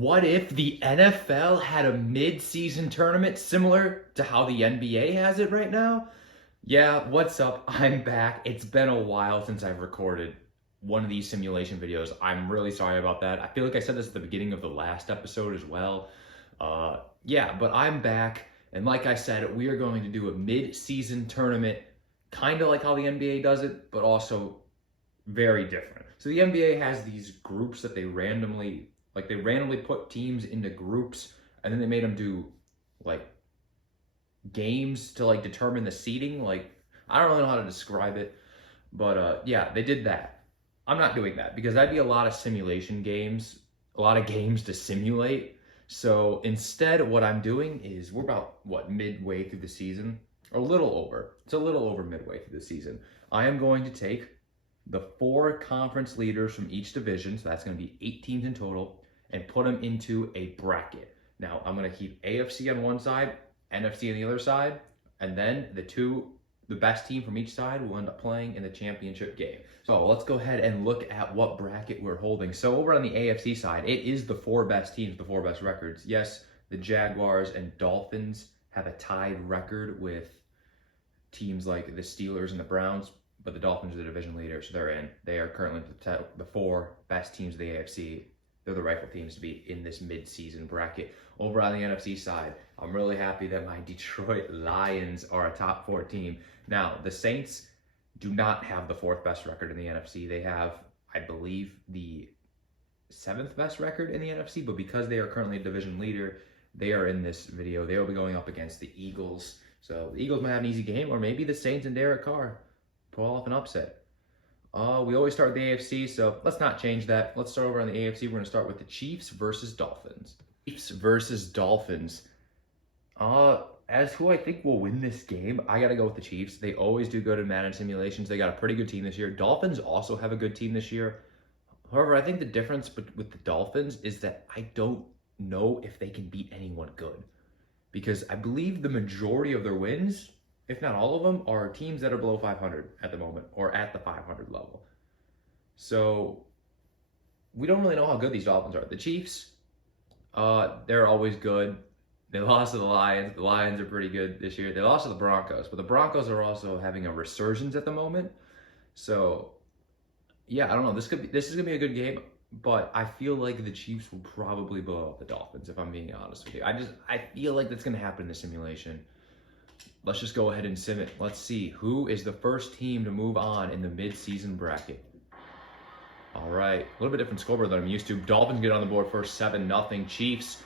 What if the NFL had a mid-season tournament similar to how the NBA has it right now? Yeah, what's up? I'm back. It's been a while since I've recorded one of these simulation videos. I'm really sorry about that. I feel like I said this at the beginning of the last episode as well. Yeah, but I'm back. And like I said, we are going to do a mid-season tournament, kind of like how the NBA does it, but also very different. So the NBA has these groups that they randomly put teams into groups, and then they made them do like games to like determine the seeding. Like, I don't really know how to describe it, but yeah, they did that. I'm not doing that because that'd be a lot of simulation games, a lot of games to simulate. So instead, what I'm doing is we're about midway through the season, or a little over. It's a little over midway through the season. I am going to take the 4 conference leaders from each division, so that's going to be 8 teams in total, and put them into a bracket. Now, I'm going to keep AFC on one side, NFC on the other side, and then the best team from each side will end up playing in the championship game. So let's go ahead and look at what bracket we're holding. So over on the AFC side, it is the 4 best teams, the 4 best records. Yes, the Jaguars and Dolphins have a tied record with teams like the Steelers and the Browns, but the Dolphins are the division leader, so they're in. They are currently the 4 best teams of the AFC. They're the rightful teams to be in this mid-season bracket. Over on the NFC side, I'm really happy that my Detroit Lions are a top 4 team. Now, the Saints do not have the 4th best record in the NFC. They have, I believe, the 7th best record in the NFC, but because they are currently a division leader, they are in this video. They will be going up against the Eagles. So the Eagles might have an easy game, or maybe the Saints and Derek Carr pull off an upset. We always start with the AFC, so let's not change that. Let's start over on the AFC. We're going to start with the Chiefs versus Dolphins. Chiefs versus Dolphins. As who I think will win this game, I got to go with the Chiefs. They always do good in Madden simulations. They got a pretty good team this year. Dolphins also have a good team this year. However, I think the difference with the Dolphins is that I don't know if they can beat anyone good. Because I believe the majority of their wins, if not all of them, are teams that are below 500 at the moment or at the 500 level. So we don't really know how good these Dolphins are. The Chiefs, they're always good. They lost to the Lions. The Lions are pretty good this year. They lost to the Broncos, but the Broncos are also having a resurgence at the moment. So yeah, I don't know. This is gonna be a good game, but I feel like the Chiefs will probably blow out the Dolphins, if I'm being honest with you. I feel like that's gonna happen in the simulation. Let's just go ahead and sim it. Let's see who is the first team to move on in the mid-season bracket. All right, a little bit different scoreboard than I'm used to. Dolphins get on the board first, 7-0. Chiefs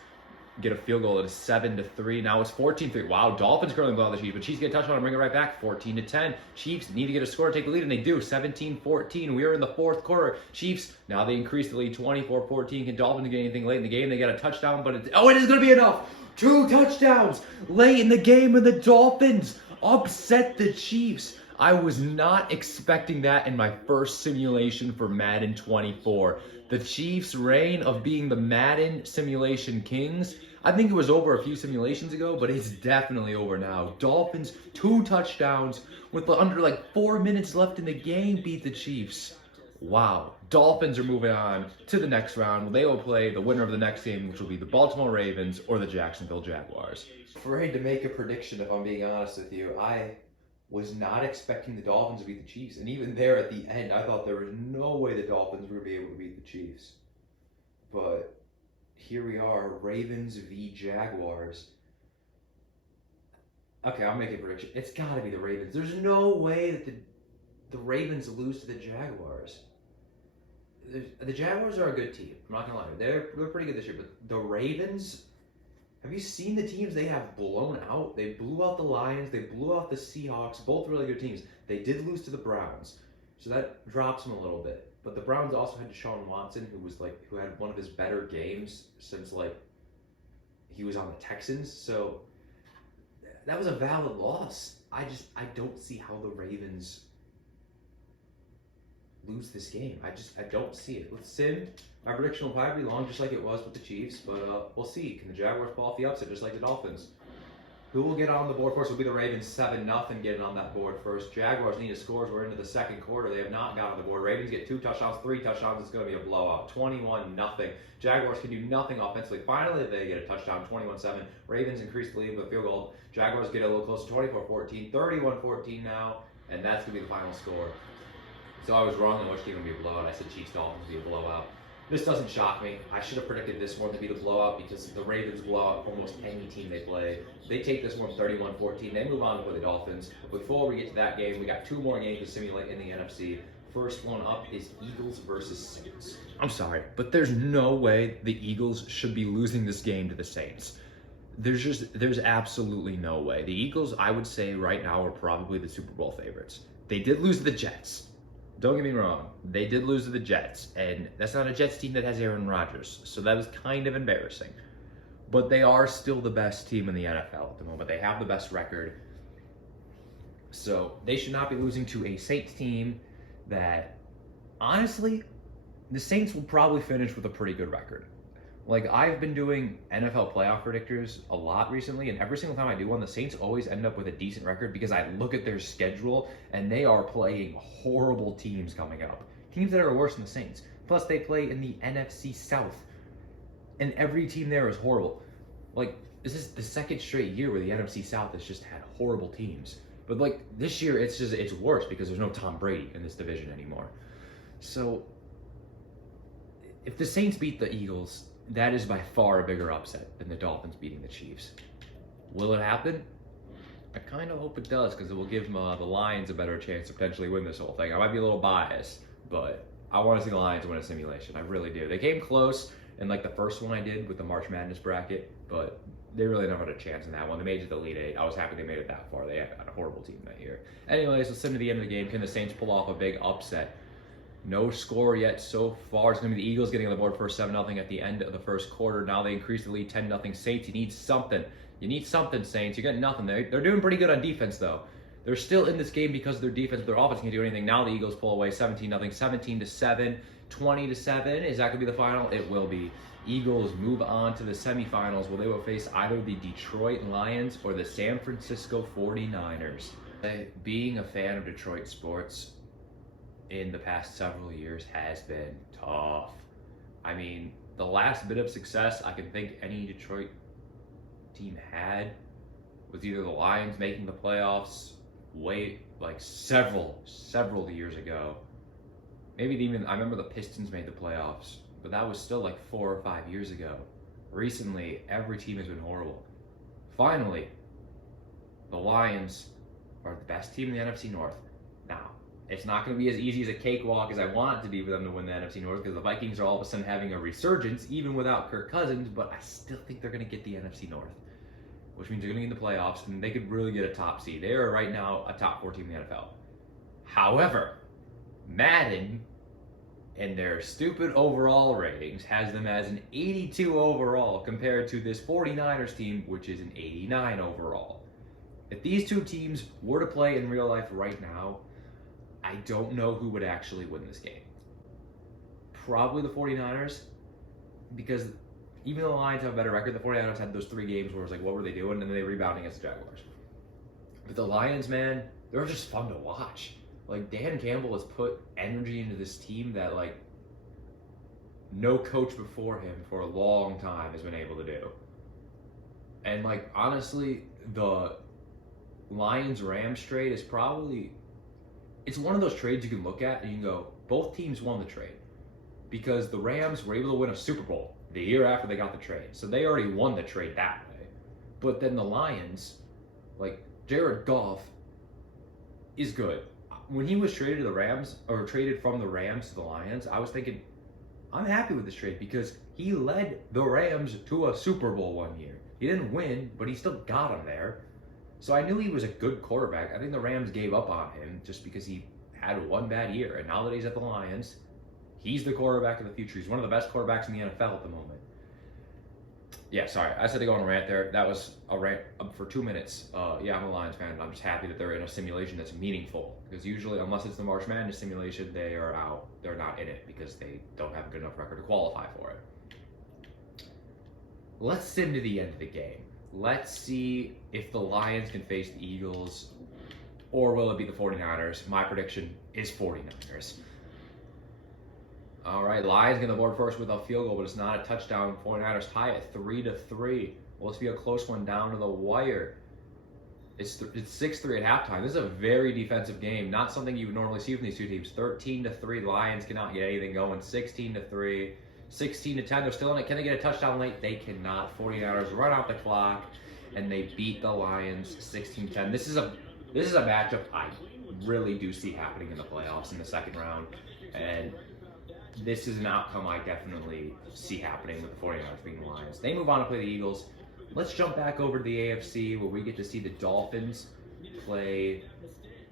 get a field goal at 7-3. Now it's 14-3. Wow, Dolphins currently blow out the Chiefs, but Chiefs get a touchdown and bring it right back. 14-10. Chiefs need to get a score to take the lead, and they do. 17-14. We are in the 4th quarter. Chiefs, now they increase the lead 24-14. Can Dolphins get anything late in the game? They got a touchdown, but it is going to be enough. 2 touchdowns late in the game, and the Dolphins upset the Chiefs. I was not expecting that in my first simulation for Madden 24. The Chiefs' reign of being the Madden simulation kings, I think it was over a few simulations ago, but it's definitely over now. Dolphins, 2 touchdowns with under like 4 minutes left in the game, beat the Chiefs. Wow. Dolphins are moving on to the next round. They will play the winner of the next game, which will be the Baltimore Ravens or the Jacksonville Jaguars. Afraid to make a prediction, if I'm being honest with you. I was not expecting the Dolphins to beat the Chiefs. And even there at the end, I thought there was no way the Dolphins would be able to beat the Chiefs. But here we are, Ravens v. Jaguars. Okay, I'll make a prediction. It's got to be the Ravens. There's no way that the Ravens lose to the Jaguars. The Jaguars are a good team. I'm not going to lie. They're pretty good this year. But the Ravens, have you seen the teams they have blown out? They blew out the Lions. They blew out the Seahawks. Both really good teams. They did lose to the Browns. So that drops them a little bit. But the Browns also had Deshaun Watson, who had one of his better games since he was on the Texans. So that was a valid loss. I don't see how the Ravens lose this game. I don't see it. Let's sim. My prediction will probably be long, just like it was with the Chiefs, but we'll see. Can the Jaguars pull off the upset just like the Dolphins? Who will get on the board first will be the Ravens 7-0 getting on that board first. Jaguars need to score as we're into the second quarter. They have not got on the board. Ravens get 2 touchdowns, 3 touchdowns. It's going to be a blowout. 21-0. Jaguars can do nothing offensively. Finally, they get a touchdown, 21-7. Ravens increase the lead with a field goal. Jaguars get a little closer, 24-14, 31-14 now, and that's going to be the final score. So I was wrong on which team would be a blowout. I said Chiefs-Dolphins would be a blowout. This doesn't shock me. I should have predicted this one to be the blowout because the Ravens blow out almost any team they play. They take this one 31-14. They move on to play the Dolphins. Before we get to that game, we got 2 more games to simulate in the NFC. First one up is Eagles versus Saints. I'm sorry, but there's no way the Eagles should be losing this game to the Saints. There's absolutely no way. The Eagles, I would say right now, are probably the Super Bowl favorites. They did lose to the Jets. Don't get me wrong, they did lose to the Jets, and that's not a Jets team that has Aaron Rodgers, so that was kind of embarrassing. But they are still the best team in the NFL at the moment. They have the best record. So they should not be losing to a Saints team that, honestly, the Saints will probably finish with a pretty good record. Like, I've been doing NFL playoff predictors a lot recently, and every single time I do one, the Saints always end up with a decent record because I look at their schedule, and they are playing horrible teams coming up. Teams that are worse than the Saints. Plus, they play in the NFC South, and every team there is horrible. Like, this is the second straight year where the NFC South has just had horrible teams. But, like, this year, it's worse because there's no Tom Brady in this division anymore. So, if the Saints beat the Eagles, that is by far a bigger upset than the Dolphins beating the Chiefs. Will it happen? I kind of hope it does because it will give the Lions a better chance to potentially win this whole thing. I might be a little biased, but I want to see the Lions win a simulation. I really do. They came close in like the first one I did with the March Madness bracket, but they really never had a chance in that one. They made it to the Elite Eight. I was happy they made it that far. They had a horrible team that year. Anyways, let's send to the end of the game. Can the Saints pull off a big upset? No score yet so far. It's going to be the Eagles getting on the board first 7-0 at the end of the first quarter. Now they increase the lead 10-0. Saints, you need something. You need something, Saints. You got nothing. They're doing pretty good on defense, though. They're still in this game because of their defense. Their offense can't do anything. Now the Eagles pull away 17-0, 17-7, 20-7. Is that going to be the final? It will be. Eagles move on to the semifinals where they will face either the Detroit Lions or the San Francisco 49ers. Being a fan of Detroit sports in the past several years has been tough. I mean, the last bit of success I can think any Detroit team had was either the Lions making the playoffs several years ago. Maybe even, I remember the Pistons made the playoffs, but that was still like 4 or 5 years ago. Recently, every team has been horrible. Finally, the Lions are the best team in the NFC North. Now, it's not going to be as easy as a cakewalk as I want it to be for them to win the NFC North because the Vikings are all of a sudden having a resurgence, even without Kirk Cousins, but I still think they're going to get the NFC North, which means they're going to get in the playoffs, and they could really get a top seed. They are right now a top 4 team in the NFL. However, Madden and their stupid overall ratings has them as an 82 overall compared to this 49ers team, which is an 89 overall. If these two teams were to play in real life right now, I don't know who would actually win this game. Probably the 49ers, because even though the Lions have a better record, the 49ers had those 3 games where it was like, what were they doing? And then they rebounded against the Jaguars. But the Lions, man, they're just fun to watch. Like, Dan Campbell has put energy into this team that, like, no coach before him for a long time has been able to do. And, like, honestly, the Lions-Rams trade is probably... It's one of those trades you can look at and you can go, both teams won the trade. Because the Rams were able to win a Super Bowl the year after they got the trade. So they already won the trade that way. But then the Lions, like, Jared Goff is good. When he was traded to the Rams, or traded from the Rams to the Lions, I was thinking, I'm happy with this trade because he led the Rams to a Super Bowl one year. He didn't win, but he still got him there. So I knew he was a good quarterback. I think the Rams gave up on him just because he had one bad year. And now that he's at the Lions, he's the quarterback of the future. He's one of the best quarterbacks in the NFL at the moment. Yeah, sorry. I said to go on a rant there. That was a rant for 2 minutes. Yeah, I'm a Lions fan, and I'm just happy that they're in a simulation that's meaningful. Because usually, unless it's the March Madness simulation, they are out. They're not in it because they don't have a good enough record to qualify for it. Let's sim to the end of the game. Let's see if the Lions can face the Eagles, or will it be the 49ers? My prediction is 49ers. All right, Lions get the board first with a field goal, but it's not a touchdown. 49ers tie it 3-3. Will this be a close one down to the wire? It's 6-3 at halftime. This is a very defensive game. Not something you would normally see from these two teams. 13-3. Lions cannot get anything going. 16-3. 16-10. They're still in it. Can they get a touchdown late? They cannot. 49ers run out the clock, and they beat the Lions 16-10. This is a matchup I really do see happening in the playoffs in the second round, and this is an outcome I definitely see happening with the 49ers beating the Lions. They move on to play the Eagles. Let's jump back over to the AFC where we get to see the Dolphins play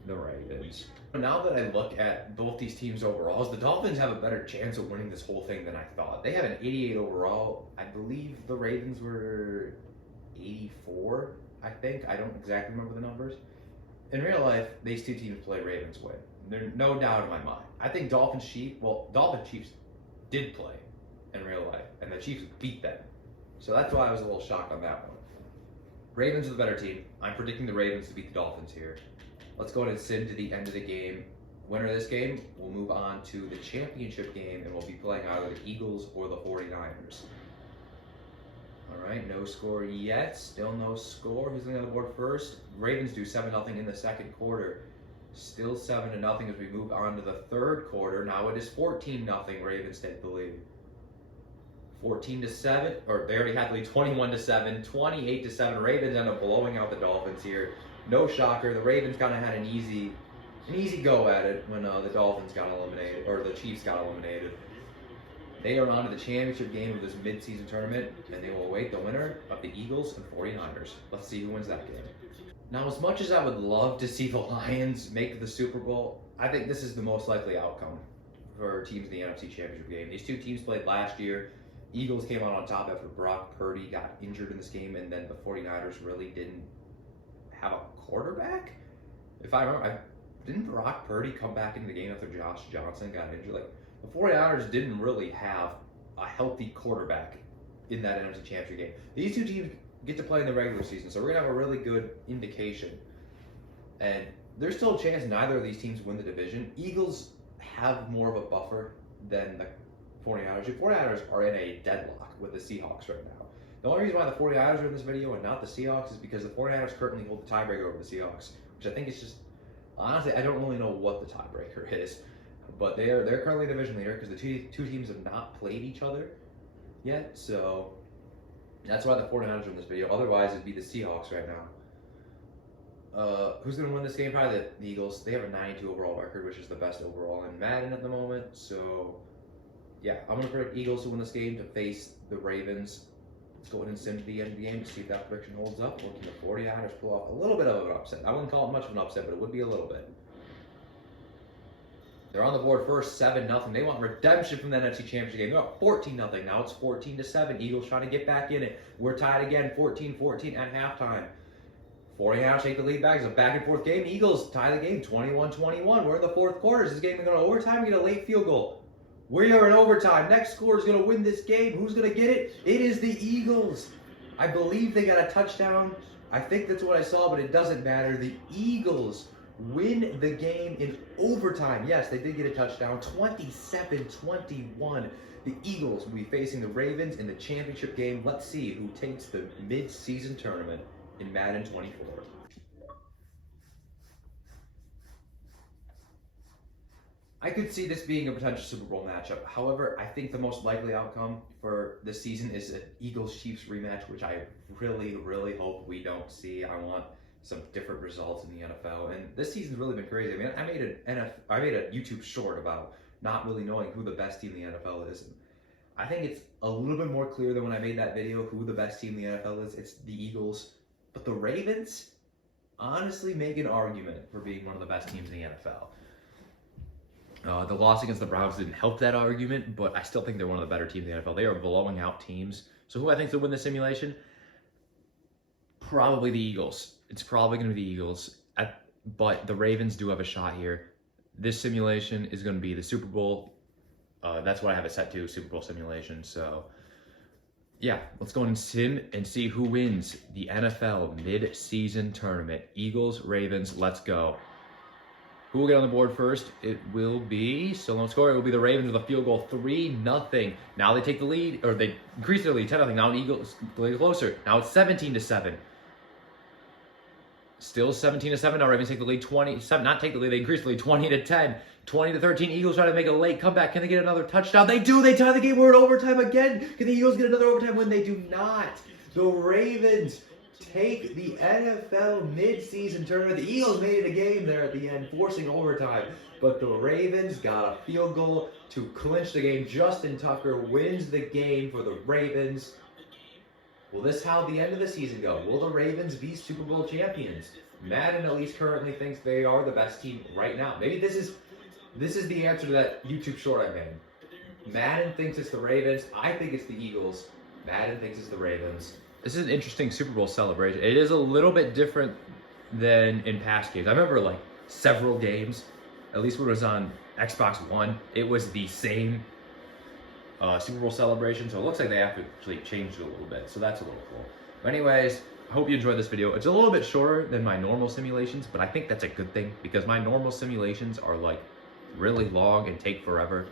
the Ravens. Now that I look at both these teams overall, the Dolphins have a better chance of winning this whole thing than I thought. They have an 88 overall. I believe the Ravens were 84, I think. I don't exactly remember the numbers. In real life, these two teams play, Ravens win. There's no doubt in my mind. I think Dolphins Chiefs did play in real life, and the Chiefs beat them. So that's why I was a little shocked on that one. Ravens are the better team. I'm predicting the Ravens to beat the Dolphins here. Let's go ahead and sim to the end of the game. Winner of this game will move on to the championship game, and we'll be playing either the Eagles or the 49ers. All right, no score yet. Still no score. Who's going to the board first? Ravens do 7-0 in the second quarter. Still 7-0 as we move on to the third quarter. Now it is 14-0. Ravens take the lead. 14-7, or they already had the lead. 21-7, 28-7. Ravens end up blowing out the Dolphins here. No shocker. The Ravens kind of had an easy go at it when the Dolphins got eliminated, or the Chiefs got eliminated. They are on to the championship game of this mid-season tournament, and they will await the winner of the Eagles and 49ers. Let's see who wins that game. Now, as much as I would love to see the Lions make the Super Bowl, I think this is the most likely outcome for teams in the NFC Championship game. These two teams played last year. Eagles came out on top after Brock Purdy got injured in this game, and then the 49ers really didn't have a quarterback. If I remember, didn't Brock Purdy come back into the game after Josh Johnson got injured? Like, the 49ers didn't really have a healthy quarterback in that NFC Championship game. These two teams get to play in the regular season, so we're going to have a really good indication. And there's still a chance neither of these teams win the division. Eagles have more of a buffer than the 49ers. The 49ers are in a deadlock with the Seahawks right now. The only reason why the 49ers are in this video and not the Seahawks is because the 49ers currently hold the tiebreaker over the Seahawks, which I think is just, honestly, I don't really know what the tiebreaker is. But they're currently division leader because the two teams have not played each other yet. So that's why the 49ers are in this video. Otherwise, it'd be the Seahawks right now. Who's going to win this game? Probably the Eagles. They have a 92 overall record, which is the best overall in Madden at the moment. So, yeah, I'm going to predict Eagles to win this game to face the Ravens. Let's go ahead and sim to the end of the game to see if that prediction holds up. Or can the 49ers pull off a little bit of an upset? I wouldn't call it much of an upset, but it would be a little bit. They're on the board first, 7-0. They want redemption from the NFC Championship game. They're up 14-0. Now it's 14-7. Eagles trying to get back in it. We're tied again, 14-14 at halftime. 49ers take the lead back. It's a back and forth game. Eagles tie the game, 21-21. We're in the fourth quarter. Is this game going to overtime? We get a late field goal. We are in overtime. Next score is going to win this game. Who's going to get it? It is the Eagles. I believe they got a touchdown. I think that's what I saw, but it doesn't matter. The Eagles win the game in overtime. Yes, they did get a touchdown. 27-21. The Eagles will be facing the Ravens in the championship game. Let's see who takes the mid-season tournament in Madden 24. I could see this being a potential Super Bowl matchup. However, I think the most likely outcome for this season is an Eagles-Chiefs rematch, which I really, really hope we don't see. I want some different results in the NFL, and this season's really been crazy. I mean, I made a YouTube short about not really knowing who the best team in the NFL is. And I think it's a little bit more clear than when I made that video who the best team in the NFL is. It's the Eagles, but the Ravens honestly make an argument for being one of the best teams in the NFL. The loss against the Browns didn't help that argument, but I still think they're one of the better teams in the NFL. They are blowing out teams. So who I think will win the simulation? Probably the Eagles. It's probably going to be the Eagles, but the Ravens do have a shot here. This simulation is going to be the Super Bowl. That's what I have it set to, Super Bowl simulation. So, yeah, let's go and sim and see who wins the NFL mid-season tournament. Eagles, Ravens, let's go. Who will get on the board first? It will be, still no score, it will be the Ravens with a field goal, 3-0. Now they take the lead, or they increase their lead, 10-0. Now the Eagles play closer. Now it's 17-7. Still 17-7. Now Ravens take the lead 27. Not take the lead, they increase the lead 20-10. 20-13. Eagles try to make a late comeback. Can they get another touchdown? They do. They tie the game. We're in overtime again. Can the Eagles get another overtime win? They do not. The Ravens take the NFL midseason tournament. The Eagles made it a game there at the end, forcing overtime. But the Ravens got a field goal to clinch the game. Justin Tucker wins the game for the Ravens. Will this how the end of the season go? Will the Ravens be Super Bowl champions? Madden at least currently thinks they are the best team right now. Maybe this is the answer to that YouTube short I made. Madden thinks it's the Ravens. I think it's the Eagles. Madden thinks it's the Ravens. This is an interesting Super Bowl celebration. It is a little bit different than in past games. I remember like several games, at least when it was on Xbox One, it was the same Super Bowl celebration. So it looks like they actually changed it a little bit. So that's a little cool. But anyways, I hope you enjoyed this video. It's a little bit shorter than my normal simulations, but I think that's a good thing because my normal simulations are like really long and take forever.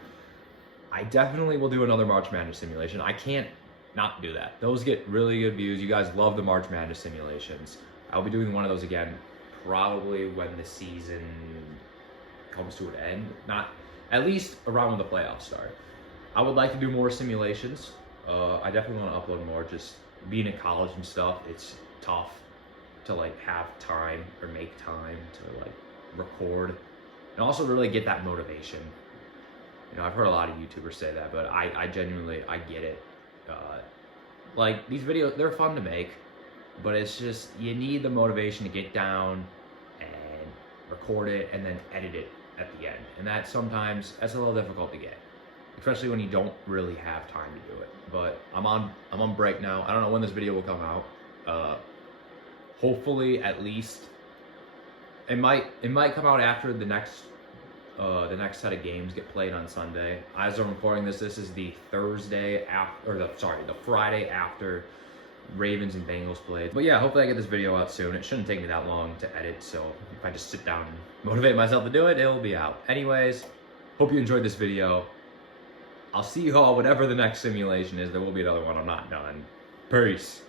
I definitely will do another March Madness simulation. I can't not do that. Those get really good views. You guys love the March Madness simulations. I'll be doing one of those again probably when the season comes to an end. Not at least around when the playoffs start. I would like to do more simulations. I definitely want to upload more. Just being in college and stuff, it's tough to like have time or make time to like record and also really get that motivation. You know, I've heard a lot of YouTubers say that, but I genuinely, I get it. Like, these videos, they're fun to make, but it's just, you need the motivation to get down and record it and then edit it at the end. And that sometimes, that's a little difficult to get, especially when you don't really have time to do it. But I'm on break now. I don't know when this video will come out. Hopefully, at least, it might come out after the next set of games get played on Sunday. As I'm recording this is the Thursday after, the Friday after Ravens and Bengals played. But yeah, hopefully I get this video out soon. It shouldn't take me that long to edit, so if I just sit down and motivate myself to do it, it'll be out. Anyways, hope you enjoyed this video. I'll see you all whatever the next simulation is. There will be another one. I'm not done. Peace.